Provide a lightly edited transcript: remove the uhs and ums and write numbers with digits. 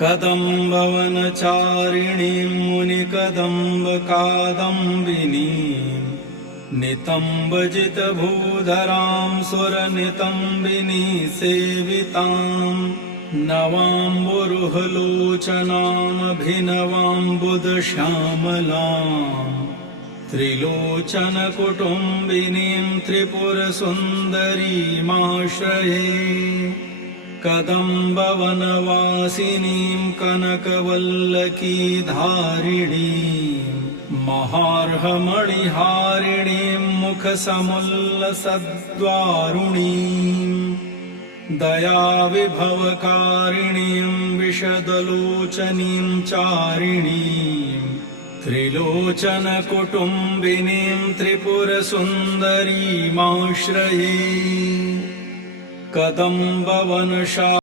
कदम्बवनचारिणीं मुनिकदम्बकादम्बिनीं नितम्बजितभूधरां सुरनितम्बिनी सेवितां नवाम्बुरुहलोचनामभिनवाम्बुदश्यामलां त्रिलोचनकुटुम्बिनीं त्रिपुरसुन्दरीमाश्रये कदम्बवनवासिनीं कनकवल्लकीधारिणीं महार्हमणिहारिणीं मुखसमुल्लसद्वारुणीं दयाविभवकारिणीं विशदलोचनीं चारिणीं त्रिलोचनकुटुम्बिनीं त्रिपुरसुन्दरीमाश्रये कदम्बवनशा